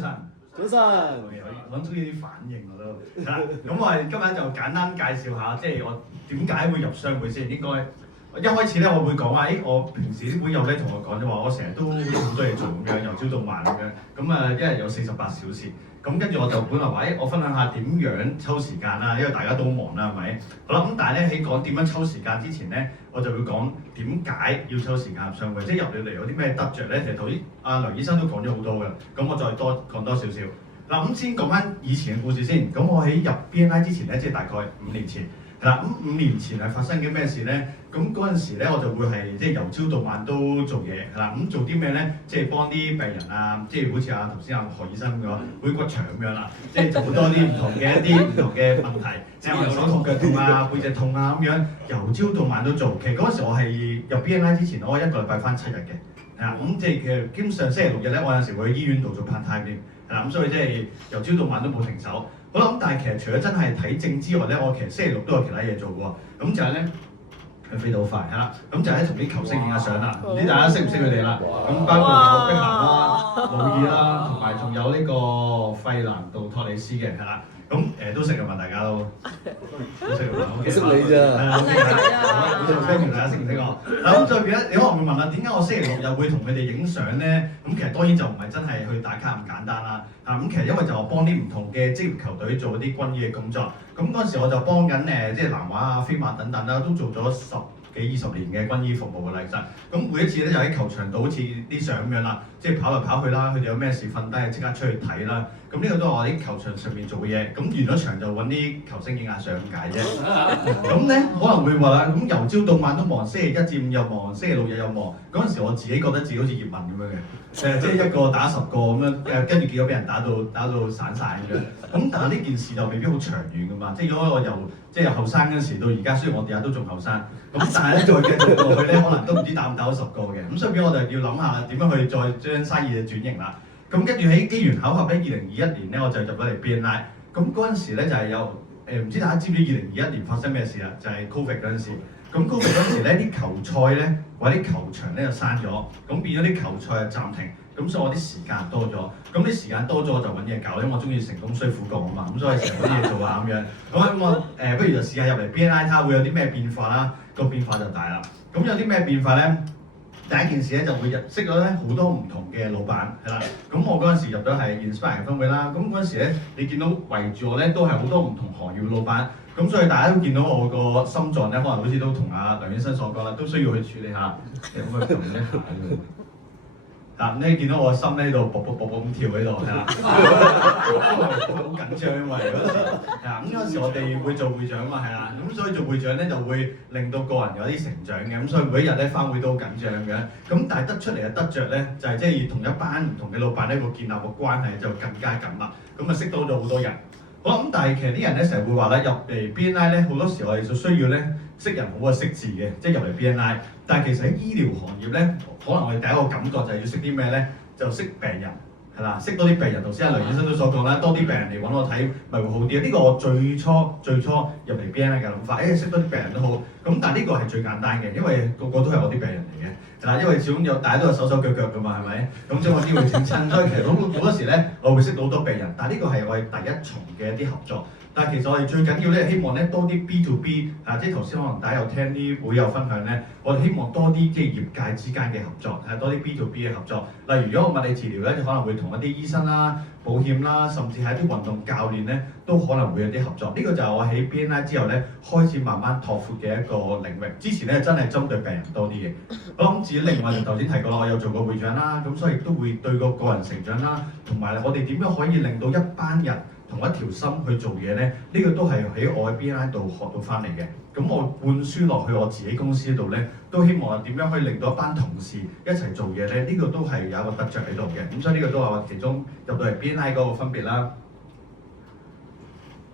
早晨，我諗到呢啲反應我都係啦。咁我哋今日就簡單介紹下，即係我點解會入商會先。應該一開始咧，我會講話，我平時啲會友咧同我講咗話，我成日都好多嘢做咁樣，由朝到晚咁樣。咁啊，一日有48小時。咁跟住我就本來話，我分享下點樣抽時間啦，因為大家都好忙啦，係咪？好啦，咁但係咧喺講點樣抽時間之前咧，我就會講點解要抽時間入商會，即係入嚟有啲咩得着咧。其實頭先阿梁醫生都講咗好多㗎，咁我再多講多少少。嗱，咁先講翻以前嘅故事先。咁我喺入 BNI 之前咧，即係大概5年前，係啦。咁5年前係發生緊咩事咧？咁嗰陣時咧，我就會係即係由朝到晚都做嘢，係啦。咁做啲咩咧？即係幫啲病人啊，即係好似頭先何醫生咁講，會骨長咁樣啦。即係做好多啲唔同嘅唔同嘅問題，即係我手痛腳痛啊、背脊痛啊咁樣，由朝到晚都做。其實嗰陣時我係入 BNI 之前，我1個禮拜翻7日嘅，係啊。咁即係其實基本上星期6日咧，我有陣時會去醫院度做 part time 添。係啦，咁所以即係由朝到晚都冇停手。好啦，咁但係其實除咗真係睇症之外咧，我其實星期6都有其他嘢做喎。咁就係咧，佢飛到好快，係啦。咁就係同啲球星影下相啦。唔知大家識唔識佢哋啦？咁包括有碧咸啦、魯爾啦，同埋仲有呢個費蘭道托里斯嘅，係啦。咁都識㗎嘛，大家都識㗎嘛。識你咋？係啊，跟住大家識唔識我？嗱，咁再變咧，你可能會問啦，點解我星期6日會同佢哋影相咧？咁其實當然就唔係真係去打卡咁簡單啦。咁其實因為就幫啲唔同嘅職業球隊做啲軍醫嘅工作。咁嗰陣時我就幫緊即係南華啊、飛馬等等啦，都做咗10幾20年嘅軍醫服務㗎啦，其實。咁每一次咧就喺球場度好似啲相咁樣啦，即係跑嚟跑去啦，佢哋有咩事瞓低即刻出去睇啦。咁呢個都係我喺球場上面做嘅嘢。咁完咗場就揾啲球星影下相咁解啫。咁咧可能會話啦，咁由朝到晚都忙，星期1至5又忙，星期6日又忙。嗰陣時我自己覺得自己好似葉問咁樣嘅，即係一個打10個咁樣，跟住結果俾人打到散晒咁樣。咁但係呢件事就未必好長遠㗎嘛。即係如果我由後生嗰陣時到而家，雖然我哋而家都仲後生，咁但係咧再繼續落去咧，可能都唔知打唔打到10個嘅。咁所以我就要諗下點樣去再將生意嘅轉型啦。咁跟住喺機緣巧合咧，2021年咧我就入咗嚟 BNI。咁嗰陣時咧就係有唔知大家知唔知2021年發生咩事啊？就係 Covid 嗰陣時。咁 Covid 嗰陣時咧，啲球賽咧或者啲球場咧就閂咗，咁變咗啲球賽就暫停。咁所以我啲時間多咗，咁啲時間多咗我就揾嘢搞，因為我中意成功需苦幹啊嘛。咁所以成日揾嘢做啊咁樣。咁我不如就試下入嚟 BNI 睇下會有啲咩變化啦。個變化就大啦。咁有啲咩變化咧？第一件事咧就會識咗咧好多唔同嘅老闆，係啦。咁我嗰陣時入咗係 Inspire 分會啦。咁嗰陣時咧，你見到圍住我咧都係好多唔同行業嘅老闆。咁所以大家都見到我個心臟咧，可能好似都同阿梁醫生所講啦，都需要去處理下。咁去撳一下㗎。嗱，你見到我心咧喺度卜卜卜卜咁跳喺度，係啦，好緊張因為嗰陣時，係啊，咁嗰陣時我哋會做會長啊嘛，係啦，咁所以做會長咧就會令到個人有啲成長嘅，咁所以每一日咧返會都好緊張嘅，咁但係得出嚟嘅得着咧就係即係同一班唔同嘅老闆咧個建立個關係就更加緊密，咁啊識到咗好多人。好啦，咁但係其實啲人咧成日會話咧入嚟 BNI 咧好多時我哋就需要咧識人好過識字嘅，即係入嚟 BNI。但係其實喺醫療行業咧，可能我哋第一個感覺就係要識啲咩咧？就識病人係啦，識多啲病人。頭先阿梁醫生都所講啦，多啲病人嚟揾我睇咪會好啲。呢個我最初入嚟 BNI 嘅諗法，識多啲病人都好。咁但係呢個係最簡單嘅，因為個個都係我啲病人嚟嘅，係啦。因為始終大家都有手手腳腳㗎嘛，係咪？咁將我機會請親，所以其實好多時咧，我會識到好多病人。但係呢個係我哋第一重嘅一啲合作。但係其實我哋最緊要咧，希望咧多啲 B to B 即係頭先可能大家有聽啲會友分享咧，我哋希望多啲即係業界之間嘅合作，係多啲 B to B 嘅合作。例如如果物理治療咧，就可能會同一啲醫生啦、保險啦，甚至係一啲運動教練咧，都可能會有啲合作。呢個就係我喺 BNI 之後咧，開始慢慢拓闊嘅一個領域。之前咧真係針對病人多啲嘅。咁至於另外就頭先提過啦，我有做過會長啦，咁所以亦都會對個人成長啦，同埋我哋點樣可以令到一班人同一條心去做嘢咧，呢個都係喺我喺 BNI 度學到翻嚟嘅。咁我灌輸落去我自己公司度咧，都希望點樣可以令到一班同事一齊做嘢咧，呢個都係有一個得着喺度嘅。咁所以呢個都係我其中入到嚟 BNI 嗰個分別啦。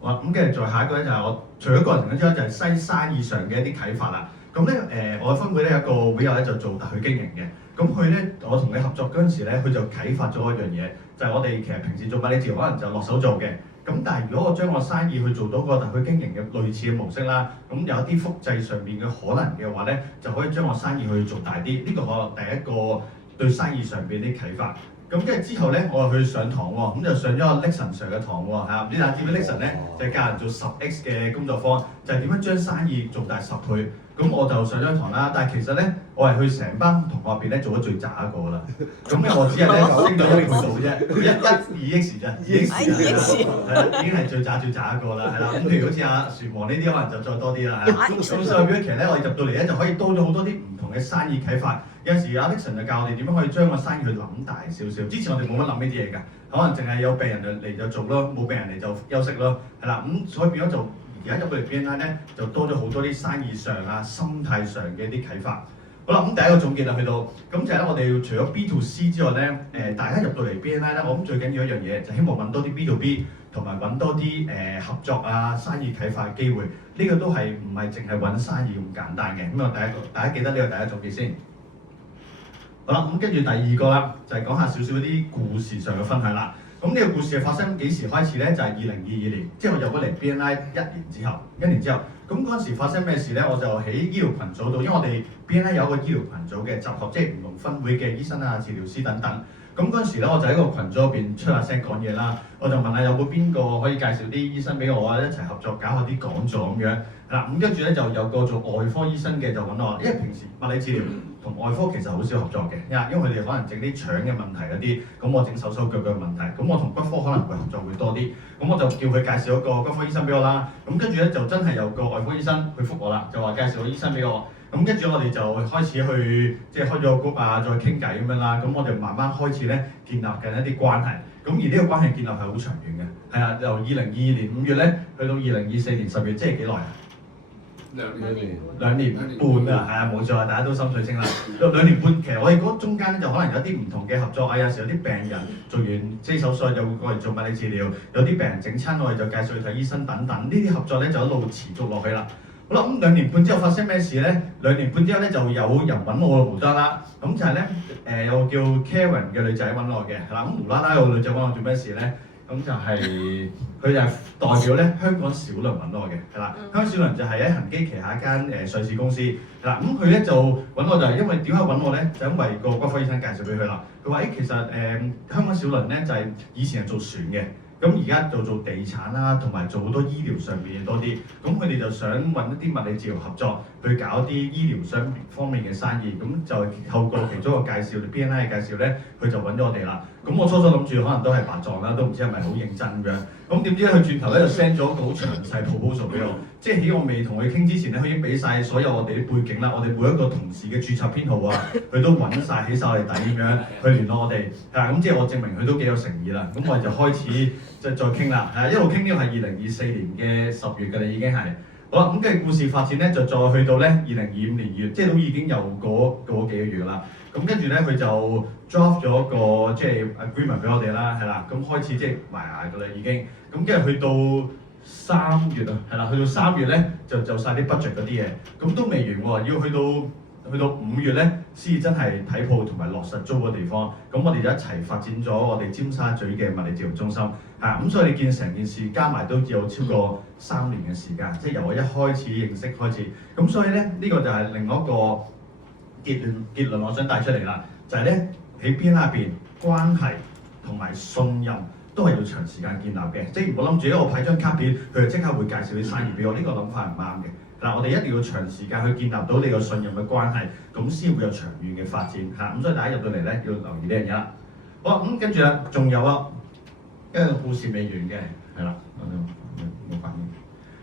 好啦，咁跟住再下一個咧就係我除咗個人成長之外，就係生意上嘅一啲啟發啦。咁咧我嘅分會咧有一個會友咧就做特許經營嘅。咁佢咧，我同佢合作嗰陣時咧，佢就啟發咗一樣嘢，就係我哋其實平時做物理治療可能就落手做嘅。咁但係如果我將我生意去做到個特許經營嘅類似嘅模式啦，咁有一啲複製上面嘅可能嘅話咧，就可以將我生意去做大啲。呢個可能第一個對生意上邊啲啟發。咁跟住之後咧，我又去上堂喎，咁就上咗個 Nixon Sir 嘅堂喎嚇。唔知大家知唔知 Nixon 咧就係教人做10X 嘅工作坊，就係點樣將生意做大10倍。咁我就上咗堂啦，但係其實咧，我係去成班同學入邊咧做咗最渣一個啦。咁咧我只係咧升咗1倍數啫，2X 咋，2X 係啦，已經係最渣一個啦，係啦。咁譬如好似阿船王呢啲，可能就再多啲啦。咁所以變咗其實咧，我哋入到嚟咧就可以多咗好多啲唔同嘅生意啟發。有時阿 Nixon 就教我哋點樣可以將個生意去諗大少少。之前我哋冇乜諗呢啲嘢㗎，可能淨係有病人嚟就做咯，冇病人嚟就休息咯，係啦。咁所以變咗就。而家入到嚟 BNI 咧，就多咗好多啲生意上啊、心態上嘅啲啟發。好啦，咁第一個總結啦，去到咁就係咧，我哋除咗 B to C 之外咧，大家入到嚟 BNI 咧，我諗最緊要一樣嘢就希望揾多啲 B to B， 同埋揾多啲合作啊、生意啟發嘅機會。呢個都係唔係淨係揾生意咁簡單嘅。咁啊，大家記得呢個第一總結先。好啦，咁跟住第二個啦，就係講下少少啲故事上嘅分享啦。咁呢個故事係發生幾時開始咧？就係2022年，即係我入咗嚟 BNI 一年之後，咁嗰陣時發生咩事咧？我就喺醫療群組度，因為我哋 BNI 有個醫療群組嘅集合，即係唔同分會嘅醫生啊、治療師等等。咁嗰陣時咧，我就喺個群組入邊出下聲講嘢啦。我就問下有冇邊個可以介紹啲醫生俾我啊，一齊合作搞下啲講座咁樣。係啦，咁跟住咧就有個做外科醫生嘅就揾我，因為平時物理治療同外科其實好少合作嘅，因為佢哋可能整啲腸嘅問題嗰啲，咁我整手腳嘅問題，咁我同骨科可能會合作會多啲，咁我就叫佢介紹一個骨科醫生俾我啦。咁跟住咧就真係有個外科醫生去覆我啦，就話介紹個醫生俾我。咁跟住我哋就開始去即係開咗個 group 啊，再傾偈咁樣啦。咁我哋慢慢開始咧建立緊一啲關係。咁而呢個關係建立係好長遠嘅，係啊，由2022年5月咧去到2024年10月，即係幾耐啊？2年半啊，係啊，冇錯啊，大家都心水清啦。2年半，其實我哋嗰中間咧就可能有啲唔同嘅合作啊，有時有啲病人做完即係手術就會過嚟做物理治療，有啲病人整親我哋就介紹去睇醫生等等，呢啲合作咧就一路持續落去啦。好啦，咁2年半之後發生咩事咧？2年半之後咧就有人揾我無啦啦，咁就係咧有個叫 Karen 嘅女仔揾我嘅，係啦，咁無啦啦有個女仔揾我做咩事咧？咁就係佢就係代表咧香港小輪揾我嘅，係啦，香港小輪就係喺恒基旗下一間上市公司，係啦，咁佢咧就揾我就係因為點解揾我咧？就因為個骨科醫生介紹俾佢啦。佢話其實香港小輪咧就係以前係做船嘅。咁而家就做地產啦，同埋做好多醫療上面嘅多啲。咁佢哋就想揾一啲物理治療合作，去搞啲醫療方面嘅生意。咁就透過其中一個介紹 BNI 嘅介紹咧，佢就揾咗我哋啦。咁我初諗住可能都係白撞啦，都唔知係咪好認真咁樣。咁點知佢轉頭咧就 send 咗一個好詳細 proposal 俾我，即係喺我未同佢傾之前咧，佢已經俾晒所有我哋啲背景啦，我哋每一個同事嘅註冊編號啊，佢都揾晒起晒我哋底咁樣去聯絡我哋。係咁即係我證明佢都幾有誠意啦。咁我哋就開始即係再傾啦。一路傾呢個係2024年嘅10月㗎啦，已經係。好啦，咁跟住故事發展咧，就再去到咧2025年2月，即係都已經有嗰幾個月啦。咁跟住咧，佢就 drop 咗個即係 agreement 俾我哋啦，係啦，咁開始即係埋牙㗎啦已經。咁跟住去到3月啊，係啦，去到3月咧就晒啲 budget 嗰啲嘢，咁都未完喎，要去到5月咧先至真係睇鋪同埋落實租個地方。咁我哋就一齊發展咗我哋尖沙咀嘅物理治療中心。咁所以你見成件事加埋都有超過3年嘅時間，即係由我一開始認識開始。咁所以咧呢個就係另一個結論我想帶出嚟啦，就係咧喺邊下邊關係同埋信任都係要長時間建立嘅，即係唔好諗住我派張卡片，佢就即刻會介紹啲生意俾我，呢個諗法係唔啱嘅。嗱，我哋一定要長時間去建立到你個信任嘅關係，咁先會有長遠嘅發展嚇。咁所以大家入到嚟咧要留意呢樣嘢啦。好，咁跟住啦，仲有啊，因為個故事未完嘅，係啦，冇反應。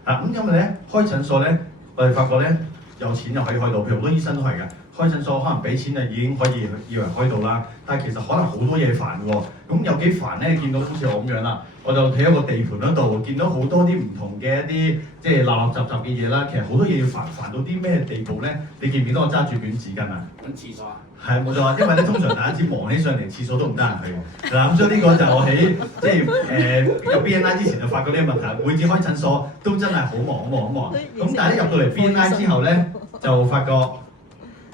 咁因為咧開診所咧，我哋發覺咧有錢就可以開到，譬如好多醫生都係㗎。開診所可能俾錢就已經可以以為開到啦，但係其實可能好多嘢煩喎。咁有幾煩咧？見到好似我咁樣啦，我就睇一個地盤嗰度，見到好多啲唔同嘅一啲即係垃雜嘅嘢啦。其實好多嘢要煩到啲咩地步咧？你見唔見到我揸住卷紙巾啊？揾廁所啊？係啊，冇錯啊，因為咧通常大家知忙起上嚟，廁所都唔得閒去嘅。嗱，咁所以呢個就我喺即係有 BNI 之前就發覺呢個問題，每次開診所都真係好忙。咁但係一入到嚟 BNI 之後咧，就發覺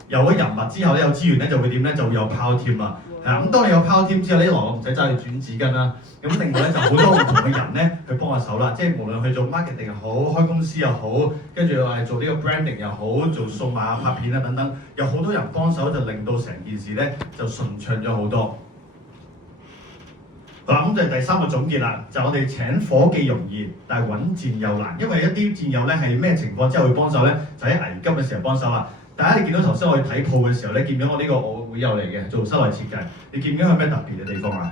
有咗人物之後咧，有資源咧就會點咧？就會有 power team 啦。係啦，咁當你有 power team 之後，你一來我唔使揸住轉紙巾啦。咁另外咧就好多唔同嘅人咧去幫下手啦。即係無論去做 marketing 又好，開公司又好，跟住話做呢個 branding 又好，做數碼拍片啊等等，有好多人幫手就令到成件事咧就順暢咗好多。好啦，咁就係第3個總結啦，就我哋請夥計容易，但係揾戰友難，因為一啲戰友咧係咩情況之後會幫手咧，就喺危急嘅時候幫手啦。大家你見到頭先我去睇鋪嘅時候咧，見到我呢個我會友嚟嘅，做室內設計，你見唔見佢咩特別嘅地方啊？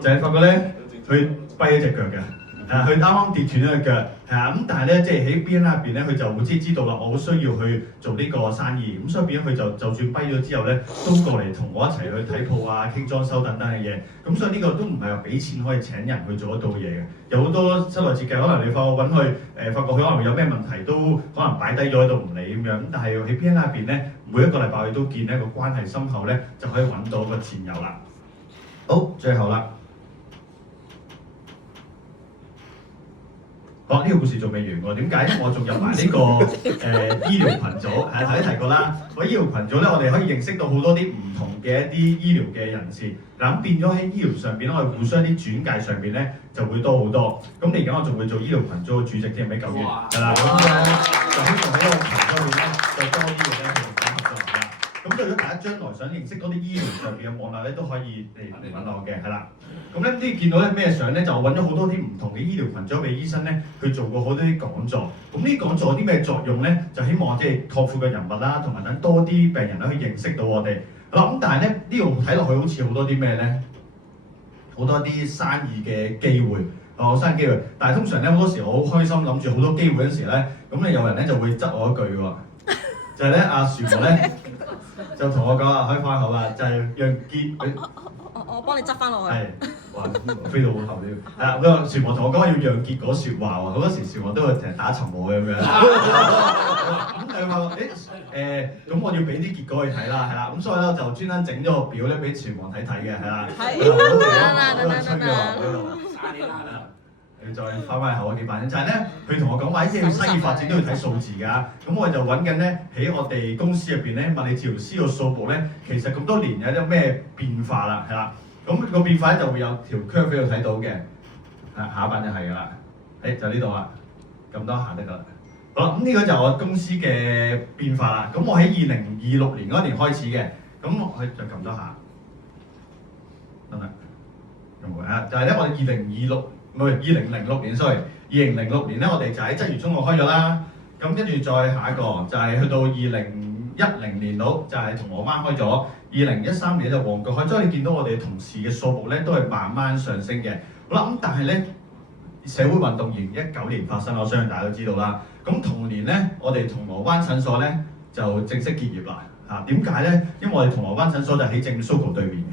就係發覺咧，佢跛咗隻腳嘅。佢啱啱跌斷咗隻腳，係啊，咁但係咧，即係喺 BNI 入邊咧，佢就會知道啦，我好需要去做呢個生意，咁所以變咗佢就算跛咗之後咧，都過嚟同我一齊去睇鋪啊、傾裝修等等嘅嘢，咁所以呢個都唔係話俾錢可以請人去做得到嘢嘅。有好多室內設計，可能你發覺揾佢發覺佢可能有咩問題，都可能擺低咗喺度唔理咁樣，咁但係喺 BNI 入邊咧，每一個禮拜佢都見一個關係深厚咧，就可以揾到個戰友啦。好，最後啦。好，呢個故事仲未完喎，點解？我仲入埋呢個醫療群組，係頭先提過啦。個醫療群組咧，我哋可以認識到好多啲唔同嘅一啲醫療嘅人士。嗱，咁變咗喺醫療上邊咧，我哋互相啲轉介上邊咧就會多好多。咁嚟緊我仲會做醫療群組嘅主席添，喺9月，係啦。咁咧就希望喺個群組入邊咧，就多啲嘅咧去合作啦。咁如果大家將來想認識多啲醫療上邊嘅網絡咧，都可以嚟揾我嘅，係啦。咁咧呢見到咧咩相咧，就揾咗好多啲唔同嘅醫療群組嘅醫生咧，去做過好多啲講座。咁呢啲講座有啲咩作用咧？就希望即係擴闊個人物啦，同埋等多啲病人咧去認識到我哋。好啦，咁但係咧呢度睇落去好似好多啲咩咧？好多啲生意嘅機會，生意機會。但係通常咧好多時我好開心，諗住好多機會嗰時咧，咁咧有人咧就會質我一句喎，就係咧阿樹婆咧就同我講啊，開翻口啦，就係讓傑佢。我幫你執翻落去。係，哇，飛到好後添。係啦，個船王同我講要讓結果説話喎，好多時船王都會成日打沉我咁樣。咁佢話咁我要俾啲結果去睇啦，係啦，咁所以咧我就專登整咗個表咧俾船王睇嘅，係啦。係。你再翻返口幾版就係咧，佢同我講話，即係生意發展都要睇數字㗎。咁我就揾緊咧喺我哋公司入邊咧，物理治療師個數目咧，其實咁多年有啲咩變化啦，係啦。咁個變化咧就會有條 curve 俾佢睇到嘅。下一版就係㗎啦。就呢度啦，咁多下得㗎啦。好啦，咁呢個就我公司嘅變化啦。咁我喺2026年嗰年開始嘅，咁我就撳多下，得唔得？用唔用啊？就係咧，我哋2006年 sorry， 2006年咧，我哋就喺鰂魚涌度開咗啦。咁跟住再下一個就係去到2010年度，就係銅鑼灣開咗。2013年就旺角開，所以你見到我哋同事嘅數目咧都係慢慢上升嘅。好啦，咁但係咧社會運動2019年發生，我相信大家都知道啦。咁同年咧，我哋銅鑼灣診所咧就正式結業啦。點解咧？因為我哋銅鑼灣診所就喺正 Sogo 對面嘅。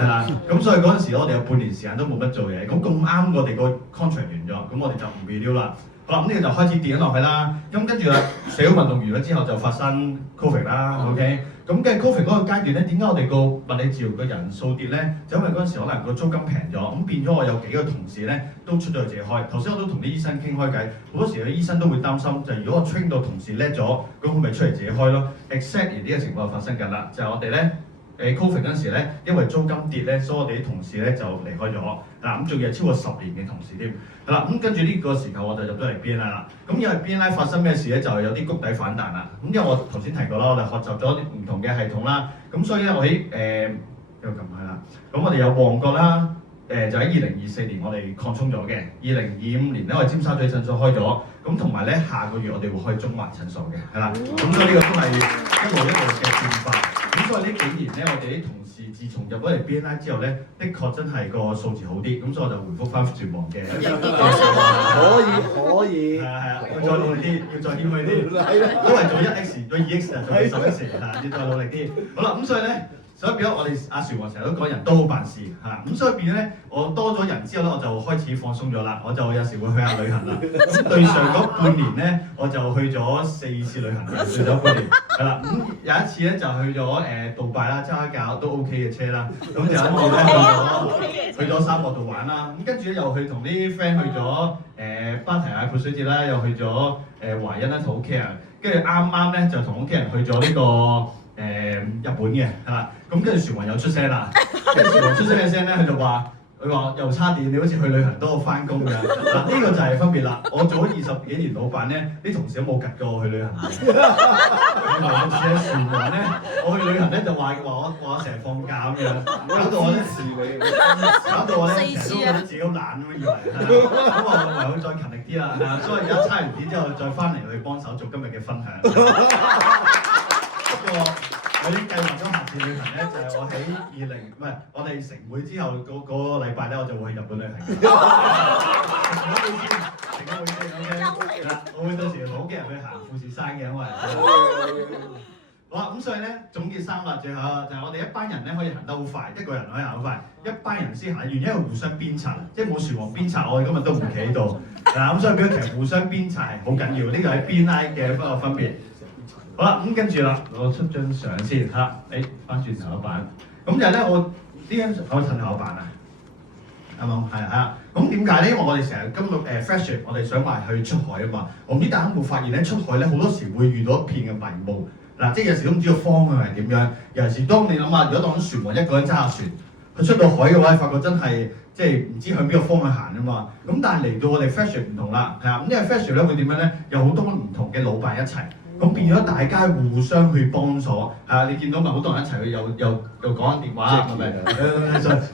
係啦，咁所以嗰陣時我哋有半年時間都冇乜做嘢，咁啱我哋個 contract 完咗，咁我哋就唔 renew 啦。好啦，咁呢個就開始跌緊落去啦。咁跟住啦，社會運動完咗之後就發生 Covid 啦 ，OK。咁跟住 Covid 嗰個階段咧，點解我哋個物理治療嘅人數跌咧？就因為嗰陣時可能個租金平咗，咁變咗我有幾個同事咧都出咗去自己開。頭先我都同啲醫生傾開偈，好多時啲醫生都會擔心，就係如果我 train 到同事叻咗，咁佢咪出嚟自己開咯。Exactly 呢個情況就發生緊啦，就係我哋咧。Covid 嗰陣時咧，因為租金跌咧，所以我哋啲同事咧就離開咗。嗱，咁仲要係超過10年嘅同事添。係啦，咁跟住呢個時候我就入咗嚟 BNI 啦。咁因為 BNI 發生咩事咧，就係有啲谷底反彈啦。咁因為我頭先提過啦，我哋學習咗啲唔同嘅系統啦。咁所以咧，我喺呢個撳係啦。咁我哋有旺角啦，就喺2024年我哋擴充咗嘅。2025年咧，我哋尖沙咀診所開咗。咁同埋咧，下個月我哋會開中環診所嘅，係啦。咁所以呢個都係一路嘅變化。咁所以呢幾年咧，我哋啲同事自從入咗嚟 BNI 之後咧，的確真係個數字好啲。咁所以我就回覆翻船王嘅。可以。係啊，要再努力啲，要再謙虛啲。都係做1X，做2X 就做10X，要再努力啲。好啦，咁所以咧。所以變咗我哋阿船王成日都講人都好辦事嚇，咁所以變咗咧，我多咗人之後咧，我就開始放鬆咗啦，我就有時會去下旅行啦。咁對上嗰半年咧，我就去咗4次旅行嘅，去咗半年係啦。咁有一次咧就去咗杜拜啦，揸架都 OK 嘅車啦。咁就跟住咧去咗沙漠度玩啦。咁跟住咧又去同啲 friend 去咗芭提雅潑水節啦，又去咗華欣啦同屋企人，跟住啱啱咧就同屋企人去咗呢個。日本嘅係啦，咁跟住船王又出聲啦，跟住船王出聲嘅聲咧，佢話又差啲，你好似去旅行多過翻工㗎。嗱呢個就係分別啦。我做咗20幾年老闆咧，啲同事都冇及過我去旅行嘅。尤其是喺船環咧，我去旅行咧就話我成日放假咁樣，搞到我咧成日都覺得自己好懶咁樣以為，咁我唯有再勤力啲啦，係啊，所以而家差完片之後再翻嚟去幫手做今日嘅分享。不過我已經計劃咗下次旅行咧，就係我喺我哋成會之後嗰個禮拜咧，我就會去日本旅行。成個會先 OK， 係啦，我會到時同屋企人去行富士山嘅，因為好啦，咁所以咧總結三啦，最後就係我哋一班人咧可以行得好快，一個人可以行好快，一班人先行，原因係互相鞭策，即係冇船王鞭策我哋今日都唔企喺度，嗱咁所以變咗其實互相鞭策係好緊要，呢個係 BNI 嘅一個分別。好啦，咁跟住啦，我出張相先嚇，翻轉頭一版，咁就係咧我呢張我趁後版啊。啱唔啱？係啊，咁點解咧？因為我哋成日今個Fresh， 我哋想話去出海啊嘛。我唔知大家有冇發現咧，出海咧好多時會遇到一片嘅迷霧。嗱，即係有時都唔知個方向係點樣。尤其是當你諗下，如果當船王一個人揸下船，佢出到海嘅話，發覺真係即係唔知向邊個方向行啊嘛。咁但係嚟到我哋 Fresh 唔同啦，係啊，咁因為 Fresh 咧會點樣咧？有好多唔同嘅老闆一齊。咁變咗大家互相去幫助，你見到咪好多人一齊去又講緊電話，係咪？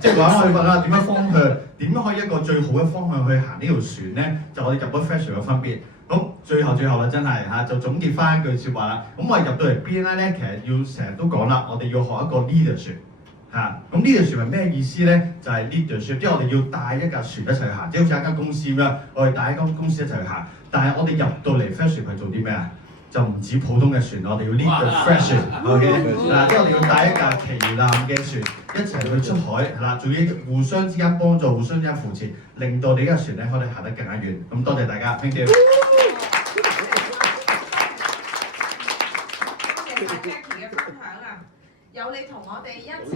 即係講去問點樣方向，點樣可以一個最好嘅方向去行呢條船咧？就我哋入咗 Fresh 嘅分別。咁最後啦，真係就總結翻一句説話啦。咁我哋入到嚟 BNI 咧，其實要成日都講啦，我哋要學一個 leadership 咁 leadership 係咩意思咧？就係 leadership，即係我哋要帶一架船一齊去行，即係好似一間公司咁樣，我哋帶一間公司一齊去行。但係我哋入到嚟 Fresh 係做啲咩啊？就唔止普通嘅船，我哋要 lead the Fresh，OK， 嗱，即係我哋要帶一架旗艦嘅船一齊去出海，係啦，仲要互相之間幫助、互相之間扶持，令到你架船咧可以行得更加遠。咁多謝大家 ，thank you。多謝晒 Jackie 嘅分享啊！有你同我哋一齊